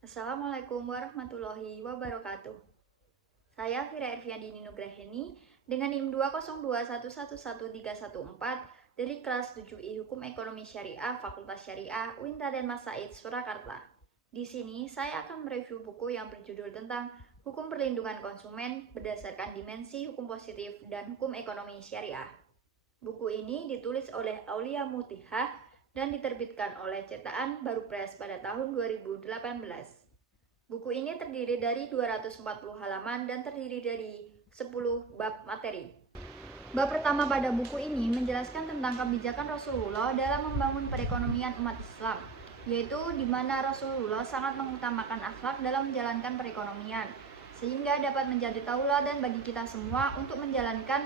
Assalamualaikum warahmatullahi wabarakatuh. Saya Fira Erviandini Nugraheni dengan NIM 202111314 dari kelas 7I Hukum Ekonomi Syariah Fakultas Syariah UIN Raden Mas Said Surakarta. Di sini saya akan mereview buku yang berjudul tentang Hukum Perlindungan Konsumen berdasarkan dimensi hukum positif dan hukum ekonomi syariah. Buku ini ditulis oleh Aulia Mutihah dan diterbitkan oleh Cetakan Baru Press pada tahun 2018. Buku ini terdiri dari 240 halaman dan terdiri dari 10 bab materi. Bab pertama pada buku ini menjelaskan tentang kebijakan Rasulullah dalam membangun perekonomian umat Islam, yaitu di mana Rasulullah sangat mengutamakan akhlak dalam menjalankan perekonomian, sehingga dapat menjadi tauladan bagi kita semua untuk menjalankan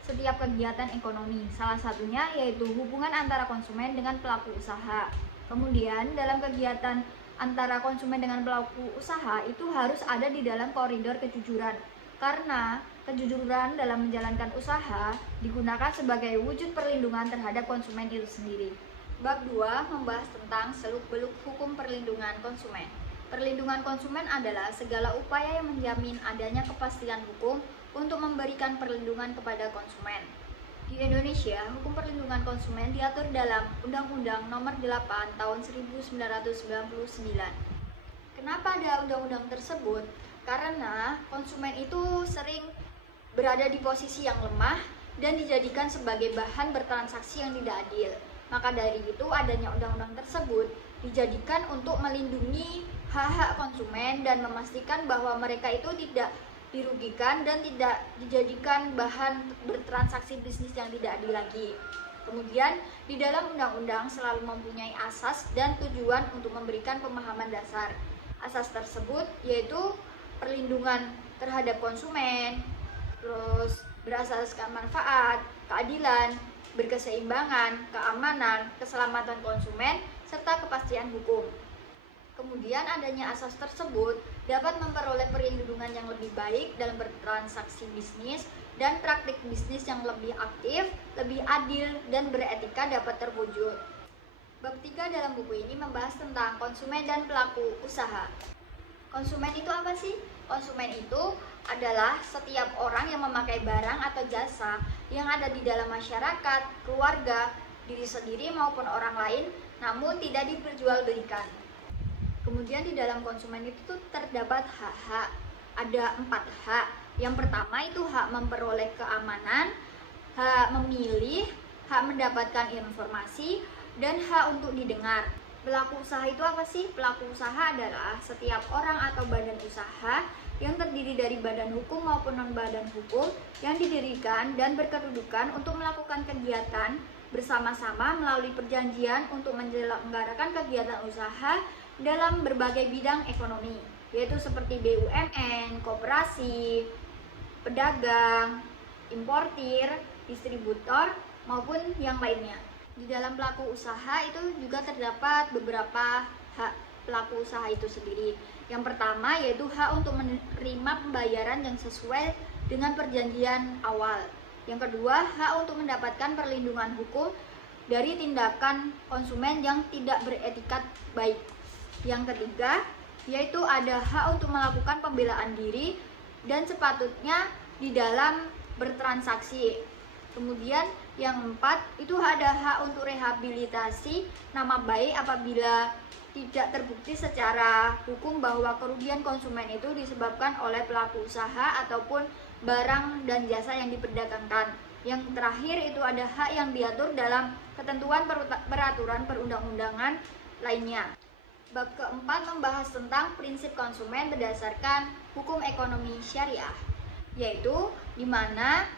setiap kegiatan ekonomi. Salah satunya yaitu hubungan antara konsumen dengan pelaku usaha. Kemudian dalam kegiatan antara konsumen dengan pelaku usaha itu harus ada di dalam koridor kejujuran, karena kejujuran dalam menjalankan usaha digunakan sebagai wujud perlindungan terhadap konsumen itu sendiri. Bab 2 membahas tentang seluk-beluk hukum perlindungan konsumen. Perlindungan konsumen adalah segala upaya yang menjamin adanya kepastian hukum untuk memberikan perlindungan kepada konsumen. Di Indonesia, hukum perlindungan konsumen diatur dalam Undang-Undang Nomor 8 Tahun 1999. Kenapa ada undang-undang tersebut? Karena konsumen itu sering berada di posisi yang lemah dan dijadikan sebagai bahan bertransaksi yang tidak adil. Maka dari itu adanya undang-undang tersebut dijadikan untuk melindungi hak-hak konsumen dan memastikan bahwa mereka itu tidak dirugikan dan tidak dijadikan bahan bertransaksi bisnis yang tidak adil lagi. Kemudian di dalam undang-undang selalu mempunyai asas dan tujuan untuk memberikan pemahaman dasar. Asas tersebut yaitu perlindungan terhadap konsumen, terus berasaskan manfaat, keadilan, berkeseimbangan, keamanan, keselamatan konsumen, serta kepastian hukum. Kemudian adanya asas tersebut dapat memperoleh perlindungan yang lebih baik dalam bertransaksi bisnis dan praktik bisnis yang lebih aktif, lebih adil, dan beretika dapat terwujud. Bab 3 dalam buku ini membahas tentang konsumen dan pelaku usaha. Konsumen itu apa sih? Konsumen itu adalah setiap orang yang memakai barang atau jasa yang ada di dalam masyarakat, keluarga, diri sendiri maupun orang lain, namun tidak diperjualbelikan. Kemudian di dalam konsumen itu terdapat hak-hak. Ada 4 hak. Yang pertama itu hak memperoleh keamanan, hak memilih, hak mendapatkan informasi, dan hak untuk didengar. Pelaku usaha itu apa sih? Pelaku usaha adalah setiap orang atau badan usaha yang terdiri dari badan hukum maupun non-badan hukum yang didirikan dan berkedudukan untuk melakukan kegiatan bersama-sama melalui perjanjian untuk menyelenggarakan kegiatan usaha dalam berbagai bidang ekonomi, yaitu seperti BUMN, koperasi, pedagang, importir, distributor, maupun yang lainnya. Di dalam pelaku usaha itu juga terdapat beberapa hak pelaku usaha itu sendiri. Yang pertama yaitu hak untuk menerima pembayaran yang sesuai dengan perjanjian awal. Yang kedua, hak untuk mendapatkan perlindungan hukum dari tindakan konsumen yang tidak beretikat baik. Yang ketiga, yaitu ada hak untuk melakukan pembelaan diri dan sepatutnya di dalam bertransaksi. Kemudian yang keempat, itu ada hak untuk rehabilitasi nama baik apabila tidak terbukti secara hukum bahwa kerugian konsumen itu disebabkan oleh pelaku usaha ataupun barang dan jasa yang diperdagangkan. Yang terakhir itu ada hak yang diatur dalam ketentuan peraturan perundang-undangan lainnya. Bab keempat membahas tentang prinsip konsumen berdasarkan hukum ekonomi syariah, yaitu di mana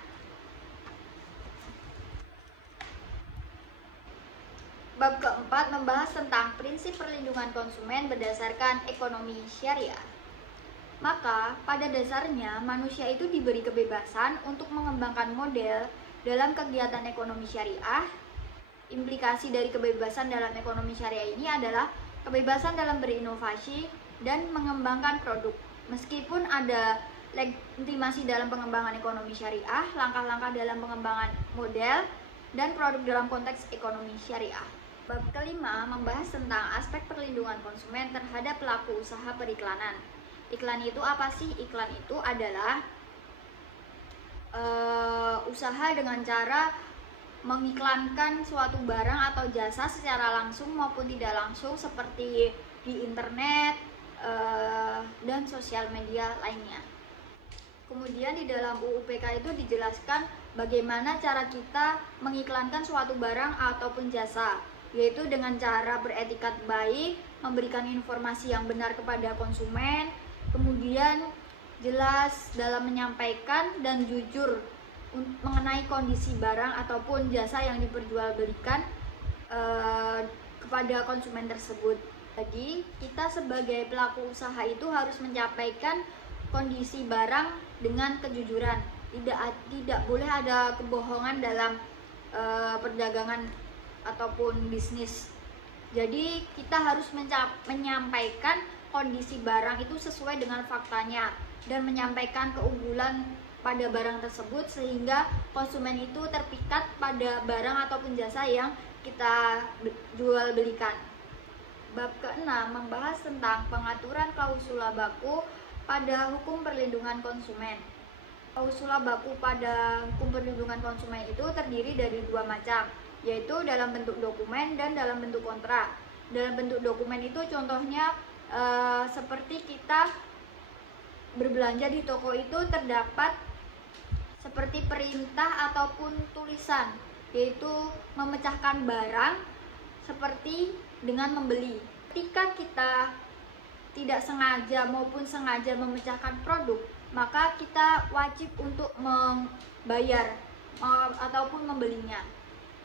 bab keempat membahas tentang prinsip perlindungan konsumen berdasarkan ekonomi syariah. Maka pada dasarnya manusia itu diberi kebebasan untuk mengembangkan model dalam kegiatan ekonomi syariah. Implikasi dari kebebasan dalam ekonomi syariah ini adalah kebebasan dalam berinovasi dan mengembangkan produk. Meskipun ada legitimasi dalam pengembangan ekonomi syariah, langkah-langkah dalam pengembangan model dan produk dalam konteks ekonomi syariah. Bab kelima membahas tentang aspek perlindungan konsumen terhadap pelaku usaha periklanan. Iklan itu apa sih? Iklan itu adalah usaha dengan cara mengiklankan suatu barang atau jasa secara langsung maupun tidak langsung seperti di internet dan sosial media lainnya. Kemudian di dalam UU PK itu dijelaskan bagaimana cara kita mengiklankan suatu barang ataupun jasa, yaitu dengan cara beretikat baik, memberikan informasi yang benar kepada konsumen, kemudian jelas dalam menyampaikan dan jujur mengenai kondisi barang ataupun jasa yang diperjualbelikan kepada konsumen tersebut. Jadi kita sebagai pelaku usaha itu harus menyampaikan kondisi barang dengan kejujuran. Tidak boleh ada kebohongan dalam perdagangan ataupun bisnis. Jadi kita harus menyampaikan kondisi barang itu sesuai dengan faktanya dan menyampaikan keunggulan pada barang tersebut sehingga konsumen itu terpikat pada barang ataupun jasa yang kita jual belikan. Bab ke-6 membahas tentang pengaturan klausula baku pada hukum perlindungan konsumen. Klausula baku pada hukum perlindungan konsumen itu terdiri dari dua macam, yaitu dalam bentuk dokumen dan dalam bentuk kontrak. Dalam bentuk dokumen itu contohnya seperti kita berbelanja di toko itu terdapat seperti perintah ataupun tulisan, yaitu memecahkan barang seperti dengan membeli. Ketika kita tidak sengaja maupun sengaja memecahkan produk, maka kita wajib untuk membayar ataupun membelinya.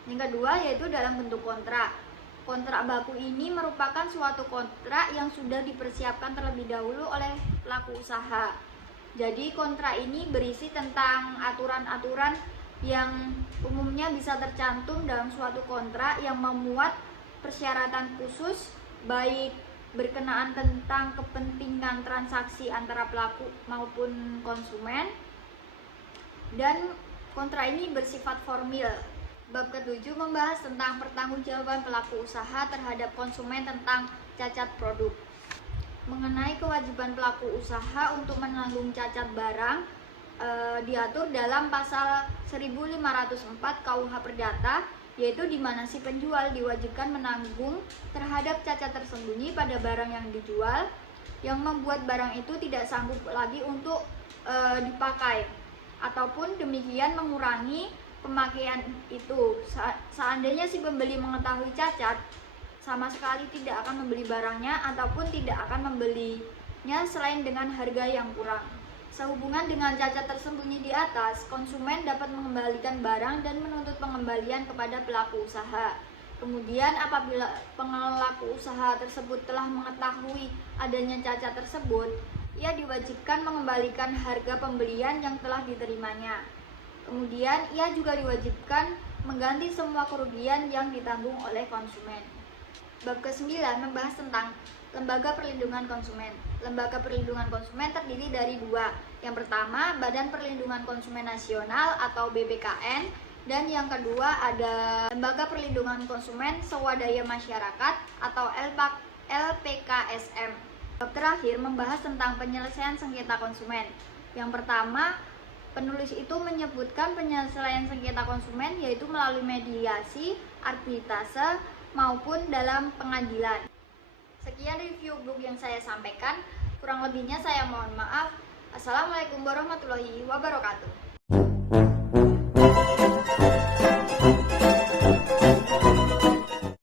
Yang kedua yaitu dalam bentuk kontrak. Kontrak baku ini merupakan suatu kontrak yang sudah dipersiapkan terlebih dahulu oleh pelaku usaha. Jadi kontrak ini berisi tentang aturan-aturan yang umumnya bisa tercantum dalam suatu kontrak yang memuat persyaratan khusus baik berkenaan tentang kepentingan transaksi antara pelaku maupun konsumen, dan kontrak ini bersifat formil. Bab ke-7 membahas tentang pertanggungjawaban pelaku usaha terhadap konsumen tentang cacat produk. Mengenai kewajiban pelaku usaha untuk menanggung cacat barang diatur dalam pasal 1504 KUH Perdata, yaitu di mana si penjual diwajibkan menanggung terhadap cacat tersembunyi pada barang yang dijual yang membuat barang itu tidak sanggup lagi untuk dipakai, ataupun demikian mengurangi pemakaian itu. Seandainya si pembeli mengetahui cacat, sama sekali tidak akan membeli barangnya ataupun tidak akan membelinya selain dengan harga yang kurang. Sehubungan dengan cacat tersembunyi di atas, konsumen dapat mengembalikan barang dan menuntut pengembalian kepada pelaku usaha. Kemudian apabila pelaku usaha tersebut telah mengetahui adanya cacat tersebut, ia diwajibkan mengembalikan harga pembelian yang telah diterimanya. Kemudian ia juga diwajibkan mengganti semua kerugian yang ditanggung oleh konsumen. Bab ke-9 membahas tentang lembaga perlindungan konsumen. Lembaga perlindungan konsumen terdiri dari dua. Yang pertama, Badan Perlindungan Konsumen Nasional atau BPKN, dan yang kedua ada Lembaga Perlindungan Konsumen Swadaya Masyarakat atau LPKSM. Bab terakhir membahas tentang penyelesaian sengketa konsumen. Yang pertama, penulis itu menyebutkan penyelesaian sengketa konsumen yaitu melalui mediasi, arbitrase, maupun dalam pengadilan. Sekian review blog yang saya sampaikan, kurang lebihnya saya mohon maaf. Assalamualaikum warahmatullahi wabarakatuh.